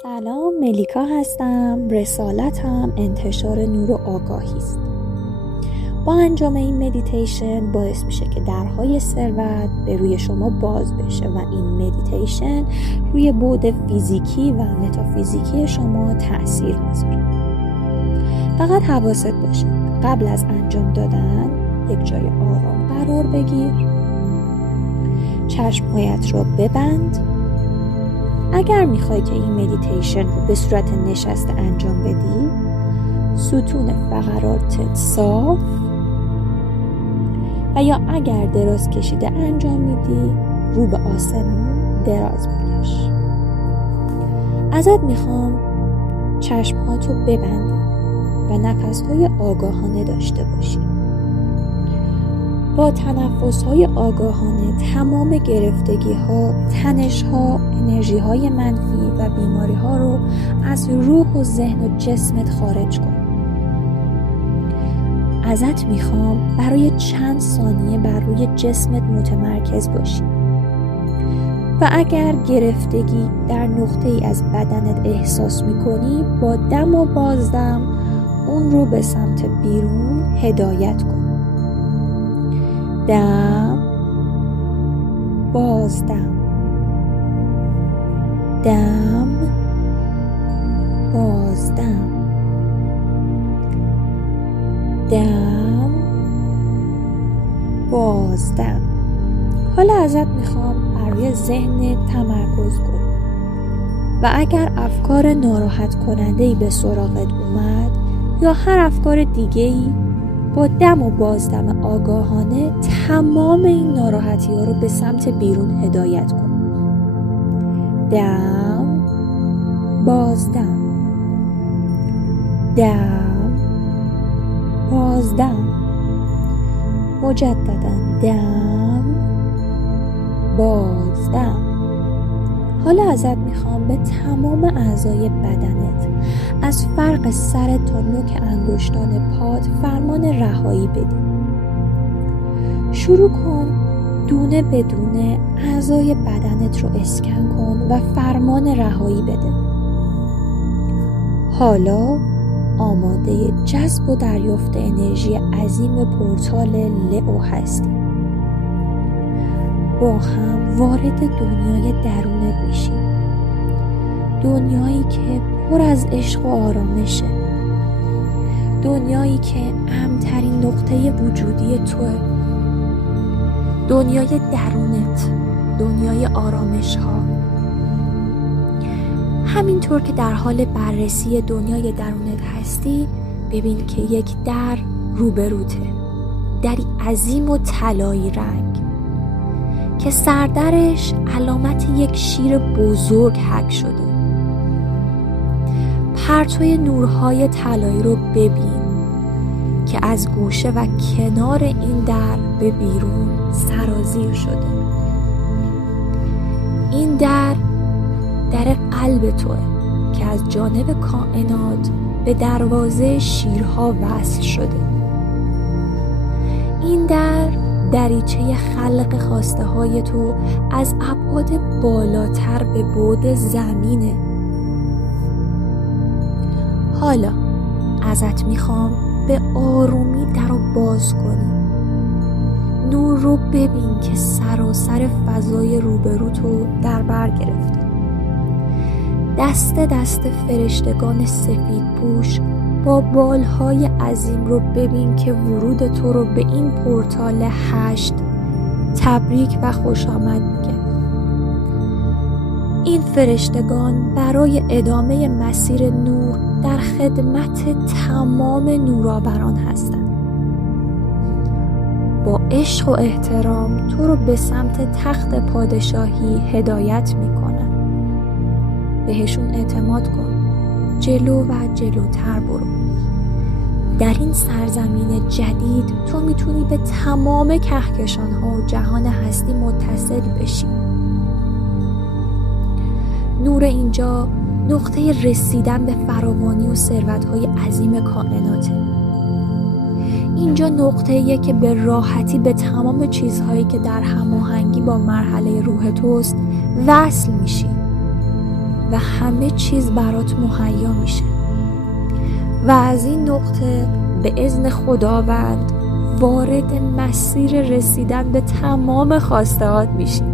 سلام، ملیکا هستم. رسالتم انتشار نور و آگاهی است. با انجام این مدیتیشن باعث میشه که درهای ثروت به روی شما باز بشه و این مدیتیشن روی بعد فیزیکی و متافیزیکی شما تأثیر میذاره. فقط حواست باشه قبل از انجام دادن یک جای آرام قرار بگیر، چشمهایت را ببند. اگر میخوای که این مدیتیشن رو به صورت نشسته انجام بدی، ستون فقراتت صاف و یا اگر دراز کشیده انجام میدی، رو به آسمون دراز بکش. ازت میخوام چشمهاتو ببندی و نفسهای آگاهانه داشته باشی. با تنفس‌های آگاهانه تمام گرفتگی‌ها، تنش‌ها، انرژی‌های منفی و بیماری‌ها رو از روح و ذهن و جسمت خارج کن. ازت میخوام برای چند ثانیه بر روی جسمت متمرکز باشی و اگر گرفتگی در نقطه‌ای از بدنت احساس می‌کنی، با دم و بازدم اون رو به سمت بیرون هدایت کن. دم، بازدم، دم، بازدم، دم، بازدم. حالا ازت میخوام بر روی ذهنت تمرکز کنی و اگر افکار ناراحت کننده‌ای به سراغت اومد یا هر افکار دیگه‌ای، با دم و بازدم آگاهانه تمام این ناراحتی ها رو به سمت بیرون هدایت کن. دم، بازدم، دم، بازدم، مجددا دم، بازدم. حالا ازت میخوام به تمام اعضای بدنت از فرق سرت تا نوک انگشتان پات فرمان رهایی بدی. شروع کن دونه بدونه اعضای بدنت رو اسکن کن و فرمان رهایی بده. حالا آماده جذب و دریافت انرژی عظیم پورتال لئو هستی. با هم وارد دنیای درونت میشیم، دنیایی که پر از عشق و آرامشه، دنیایی که امن‌ترین نقطه وجودی توه، دنیای درونت، دنیای آرامش ها. همینطور که در حال بررسی دنیای درونت هستی، ببین که یک در روبروته، دری عظیم و طلایی رنگ که سردرش علامت یک شیر بزرگ حک شده. پرتوی نورهای طلایی رو ببین که از گوشه و کنار این در به بیرون سرازیر شده. این در قلب توه که از جانب کائنات به دروازه شیرها وصل شده. این دریچه خلق خواسته های تو از ابعاد بالاتر به بعد زمینه. حالا ازت میخوام به آرومی در رو باز کنی. نور رو ببین که سراسر فضای روبرو تو در بر گرفته. دست دست فرشتگان سفید پوش با بالهای عظیم رو ببین که ورود تو رو به این پورتال 8 تبریک و خوش آمد میگن. این فرشتگان برای ادامه مسیر نور در خدمت تمام نورآوران هستند. با عشق و احترام تو رو به سمت تخت پادشاهی هدایت میکنن. بهشون اعتماد کن. جلو و جلوتر برو. در این سرزمین جدید تو میتونی به تمام کهکشان‌ها و جهان هستی متصل بشی. نور اینجا نقطه رسیدن به فراوانی و ثروت‌های عظیم کائناته. اینجا نقطه‌ایه که به راحتی به تمام چیزهایی که در هماهنگی با مرحله روح توست وصل میشی و همه چیز برات مهیا میشه و از این نقطه به اذن خداوند وارد مسیر رسیدن به تمام خواستهات میشی.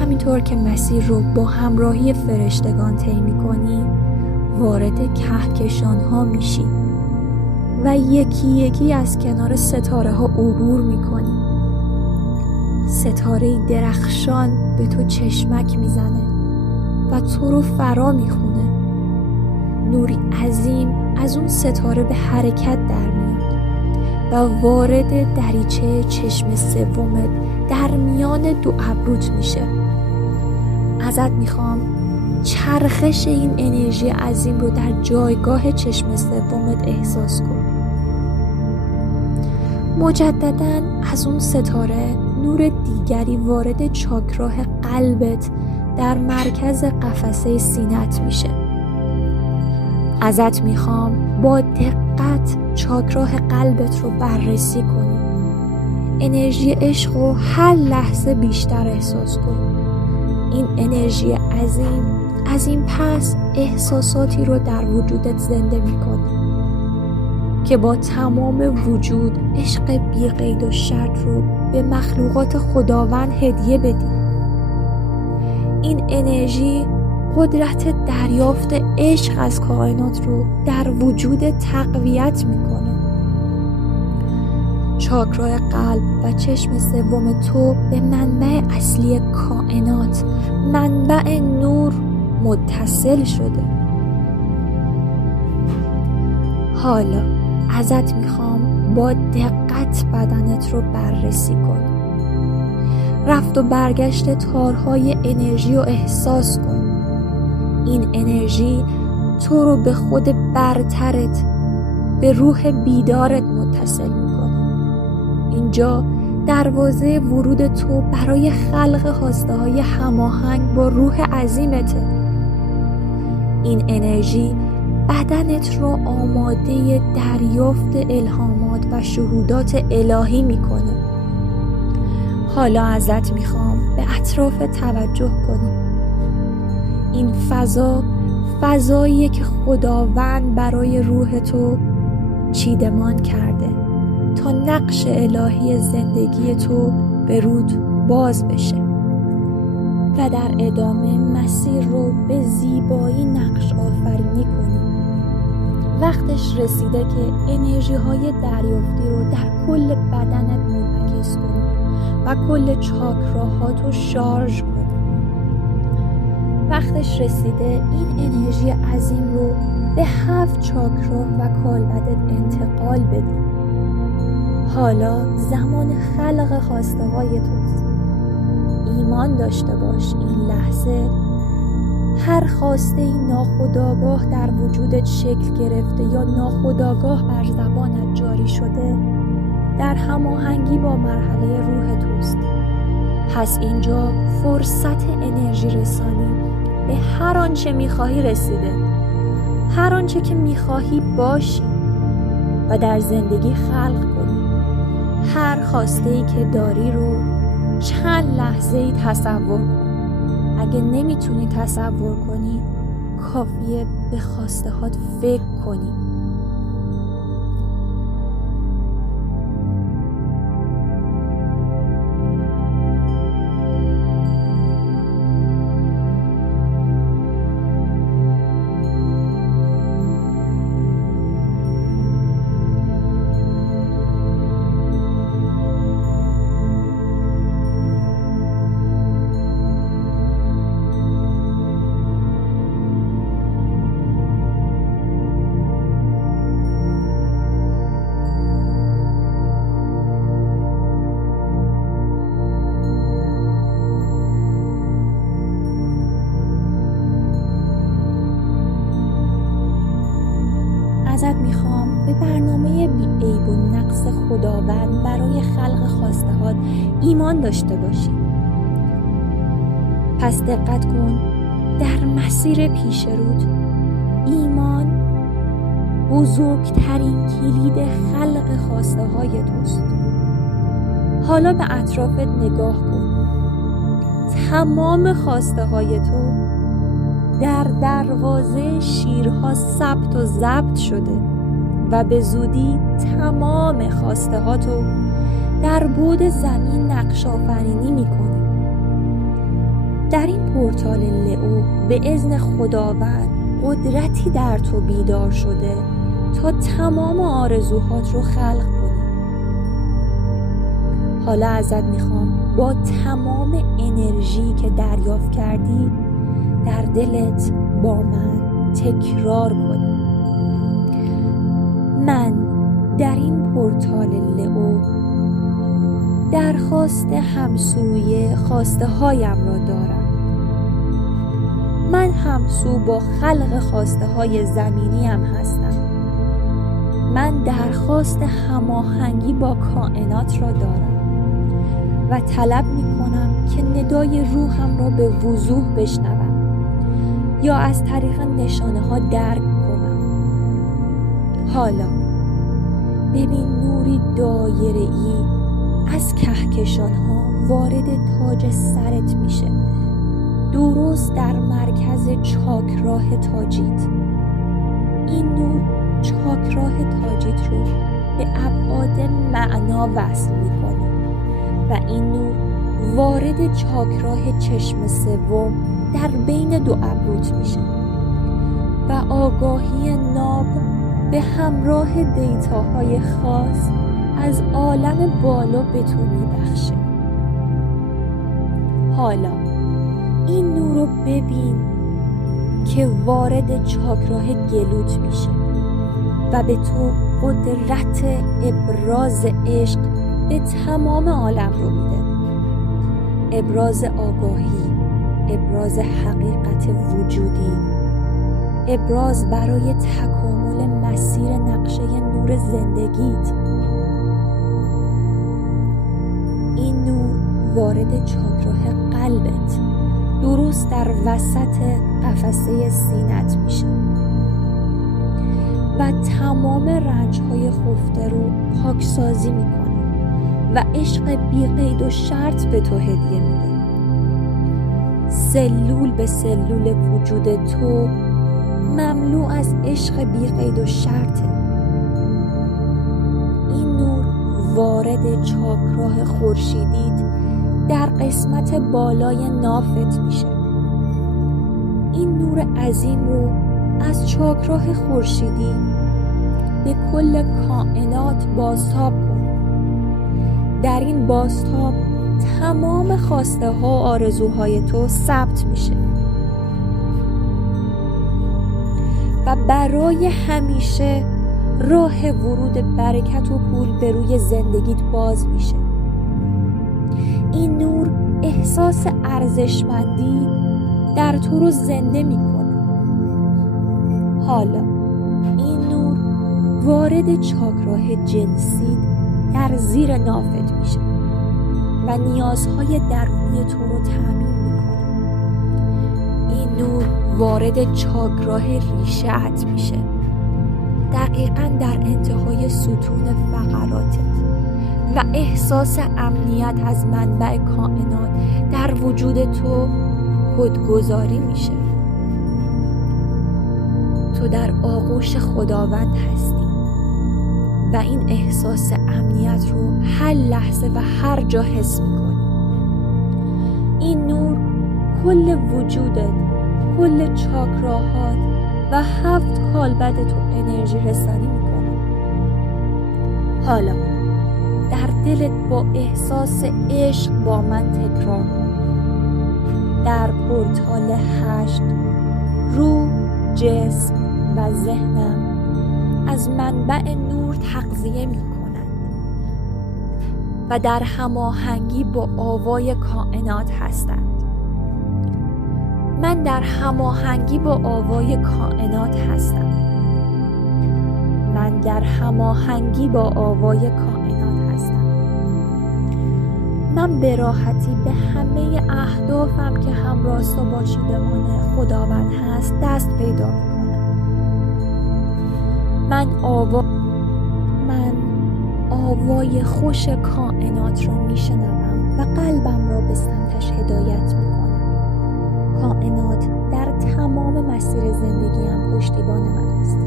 همینطور که مسیر رو با همراهی فرشتگان طی میکنی وارد کهکشان ها میشی و یکی یکی از کنار ستاره ها عبور میکنی. ستاره درخشان به تو چشمک میزنه و تو رو فرا میخونه. نوری عظیم از اون ستاره به حرکت در میاد و وارد دریچه چشم سومت در میان دو ابروت میشه. ازت میخوام چرخش این انرژی عظیم رو در جایگاه چشم سومت احساس کن. مجدداً از اون ستاره نور دیگری وارد چاکراه قلبت در مرکز قفسه سینه‌ت میشه. ازت میخوام با دقت چاکراه قلبت رو بررسی کنی. انرژی عشق رو هر لحظه بیشتر احساس کن. این انرژی عظیم از این پس احساساتی رو در وجودت زنده میکنه که با تمام وجود عشق بی قید و شرط رو به مخلوقات خداوند هدیه بدی. این انرژی قدرت دریافت عشق از کائنات رو در وجود تقویت میکنه. چاکرای قلب و چشم سوم تو به منبع اصلی کائنات، منبع نور، متصل شده. حالا ازت میخوام با دقت بدنت رو بررسی کن. رفت و برگشت تارهای انرژی رو احساس کن. این انرژی تو رو به خود برترت، به روح بیدارت متصل میکنه. اینجا دروازه ورود تو برای خلق خواسته های هماهنگ با روح عظیمته. این انرژی بدنت رو آماده دریافت الهامات و شهودات الهی میکنه. حالا ازت میخوام به اطراف توجه کنی. این فضاییه که خداوند برای روح تو چیدمان کرده تا نقش الهی زندگی تو به رود باز بشه و در ادامه مسیر رو به زیبایی نقش آفرینی کنی. وقتش رسیده که انرژی های دریافتی رو در کل بدنت منعکس کنی و کل چاکراهاتو شارژ کنی. وقتش رسیده این انرژی عظیم رو به 7 چاکراه و کالبدت انتقال بدی. حالا زمان خلق خواسته های توست. ایمان داشته باش این لحظه هر خواسته ای ناخودآگاه در وجودت شکل گرفته یا ناخودآگاه بر زبانت جاری شده در هماهنگی با مرحله روح توست. پس اینجا فرصت انرژی رسانی به هر آنچه میخواهی رسیده. هر آنچه که میخواهی باشی و در زندگی خلق کنی. هر خواسته ای که داری رو چند لحظه ای تصور کن. اگه نمیتونی تصور کنی کافیه به خواسته هات فکر کنی. ازت میخوام به برنامه بی‌عیب و نقص خداوند برای خلق خواستهات ایمان داشته باشی. پس دقت کن، در مسیر پیش رود ایمان بزرگترین کلید خلق خواسته های توست. حالا به اطرافت نگاه کن. تمام خواسته های تو در دروازه شیرها ثبت و ضبط شده و به زودی تمام خواسته ها تو در بعد زمین نقش آفرینی میکنی. در این پورتال لئو به اذن خداوند قدرتی در تو بیدار شده تا تمام آرزوهات رو خلق کنی. حالا ازت میخوام با تمام انرژی که دریافت کردی در دلت با من تکرار کنی: من در این پورتال لئو درخواست همسویی خواسته هایم را دارم. من همسو با خلق خواسته های زمینی هم هستم. من درخواست هماهنگی با کائنات را دارم و طلب می کنم که ندای روحم را به وضوح بشنوم یا از طریق نشانه ها درک کنم. حالا ببین نوری دایره‌ای از کهکشان ها وارد تاج سرت میشه، درست در مرکز چاکراه تاجیت. این نور چاکراه تاجیت رو به ابعاد معنا وصل میکنه و این نور وارد چاکراه چشم سوم در بین دو ابروت میشه و آگاهی ناب به همراه دیتاهای خاص از عالم بالا به تو میبخشه. حالا این نور رو ببین که وارد چاکراه گلوت میشه و به تو قدرت ابراز عشق به تمام عالم رو میده. ابراز آگاهی، ابراز حقیقت وجودی، ابراز برای تکامل مسیر نقشه نور زندگیت. این نور وارد چاکراه قلبت درست در وسط قفسه سینت میشه و تمام رنج‌های خفته رو پاکسازی میکنه و عشق بی قید و شرط به تو هدیه میده. سلول به سلول وجود تو مملو از عشق بی قید و شرطه. این نور وارد چاکراه خورشیدیت در قسمت بالای نافت میشه. این نور عظیم رو از چاکراه خورشیدی به کل کائنات بازتاب کن. در این بازتاب تمام خواسته ها و آرزوهای تو ثبت میشه و برای همیشه راه ورود برکت و پول به روی زندگیت باز میشه. این نور احساس ارزشمندی در تو رو زنده میکنه. حالا این نور وارد چاکراه جنسی در زیر نافت میشه و نیازهای درونی تو رو تامین میکنه. این نور وارد چاکراه ریشه‌ات میشه، دقیقاً در انتهای ستون فقراتت و احساس امنیت از منبع کائنات در وجود تو کدگذاری میشه. تو در آغوش خداوند هستی و این احساس امنیت رو هر لحظه و هر جا حس میکنی. این نور کل وجودت، کل چاکراهات و 7 کالبد تو انرژی رسانی میکنه. حالا در دلت با احساس عشق با من تکرار کن: در پورتال 8 روح، جسم و ذهنم از منبع نور تغذیه می کنند و در هماهنگی با آوای کائنات هستند. من در هماهنگی با آوای کائنات هستم. من در هماهنگی با آوای کائنات هستم. من به راحتی به همه اهدافم که همراستا با چیدمان خداوند هست دست پیدا می‌کنم. من آوای خوش کائنات را میشنوم و قلبم را به سمتش هدایت میکنم. کائنات در تمام مسیر زندگیم پشتیبان من است.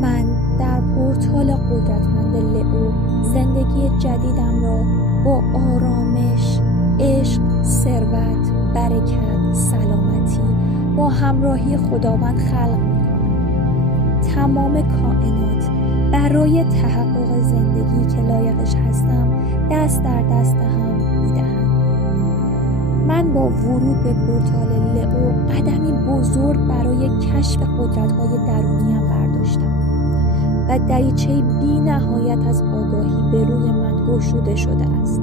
من در پورتال قدرتمند لئو زندگی جدیدم را با آرامش، عشق، ثروت، برکت، سلامتی با همراهی خداوند خلق می‌کنم. تمام کائنات برای تحقق زندگی که لایقش هستم دست در دست هم می‌دهند. من با ورود به پورتال لئو قدمی بزرگ برای کشف قدرت‌های درونیم برداشتم و دریچه بی نهایت از آگاهی به روی من گشوده شده است.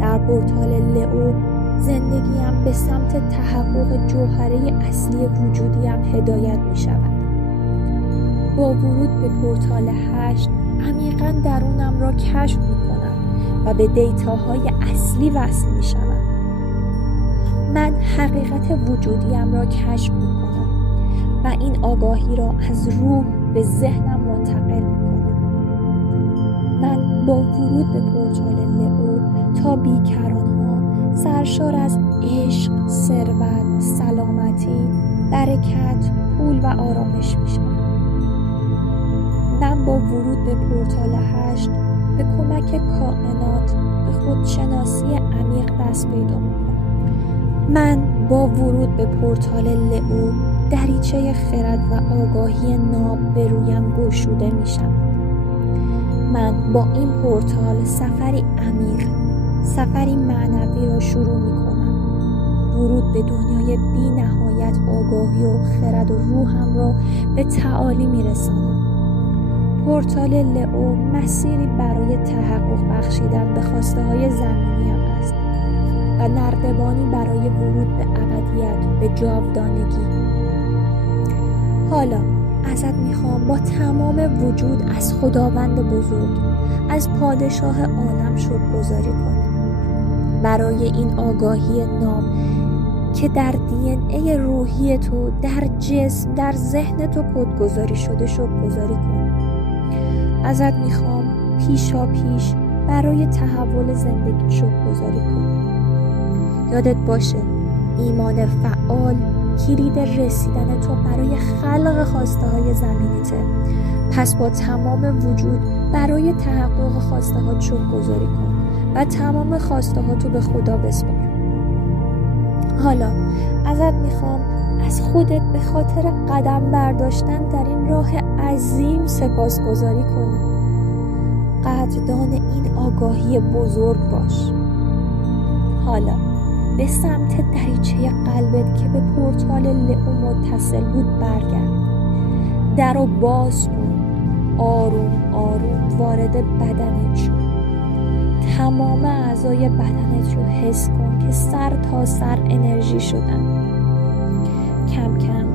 در پورتال لئو زندگیم به سمت تحقق جوهره اصلی وجودیم هدایت می شود. با ورود به پورتال 8 عمیقاً درونم را کشف می کنم و به دیتاهای اصلی وصل می شوم. من حقیقت وجودیم را کشف می کنم و این آگاهی را از روح به ذهنم منتقل می کنم. من با ورود به پورتال لئو تا بیکرانها سرشار از عشق، ثروت، سلامتی، برکت، پول و آرامش می شوم. من با ورود به پورتال 8 به کمک کائنات به خودشناسی عمیق دست پیدا می کنم. من با ورود به پورتال لئو دریچه خرد و آگاهی ناب به رویم گشوده می شود. من با این پورتال سفری عمیق، سفری معنوی را شروع می کنم. ورود به دنیای بی نهایت آگاهی و خرد و روحم را به تعالی می رسانم. پورتال لئو مسیری برای تحقق بخشیدن به خواسته های زمینیم است و نردبانی برای ورود به ابدیت، به جاودانگی. حالا ازت میخوام با تمام وجود از خداوند بزرگ، از پادشاه عالم شکرگزاری کنی برای این آگاهی ناب که در DNA روحی تو، در جسم، در ذهن تو کدگذاری شده شکرگزاری کن. ازت میخوام پیشا پیش برای تحول زندگی شکرگزاری کن. یادت باشه ایمان فعال کلید رسیدن تو برای خلق خواسته های زمینیته. پس با تمام وجود برای تحقق خواسته ها شکرگزاری کن و تمام خواسته ها تو به خدا بسپار. حالا ازت میخوام از خودت به خاطر قدم برداشتن در این راه عظیم سپاسگزاری کنی. قدردان این آگاهی بزرگ باش. حالا به سمت دریچه قلبت که به پورتال لئو متصل بود برگرد. در رو باز کن. آروم آروم وارد بدنت شو. تمام اعضای بدنت رو حس کن که سر تا سر انرژی شدن. کم کم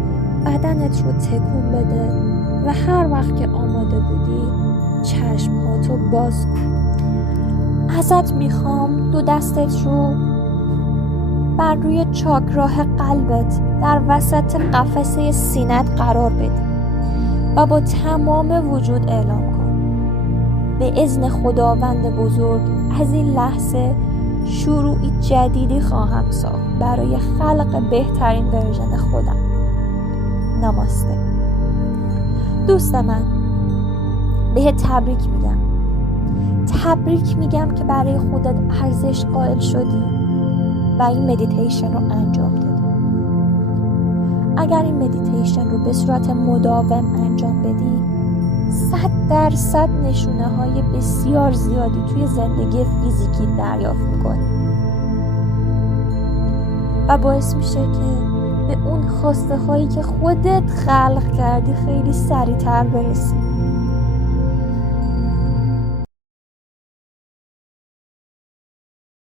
بدنت رو تکون بده و هر وقت که آماده بودی چشمهاتو باز کن. ازت میخوام دو دستت رو بر روی چاکراه قلبت در وسط قفسه سینه‌ت قرار بده و با تمام وجود اعلام کن: به اذن خداوند بزرگ از این لحظه شروعی جدیدی خواهم ساخت برای خلق بهترین ورژن خودم. نماسته. دوست من، بهت تبریک میگم که برای خودت ارزش قائل شدی و این مدیتیشن رو انجام دادی. اگر این مدیتیشن رو به صورت مداوم انجام بدی 100% نشونه های بسیار زیادی توی زندگی فیزیکی دریافت میکنی و باعث میشه که به اون خواسته هایی که خودت خلق کردی خیلی سریعتر برسی.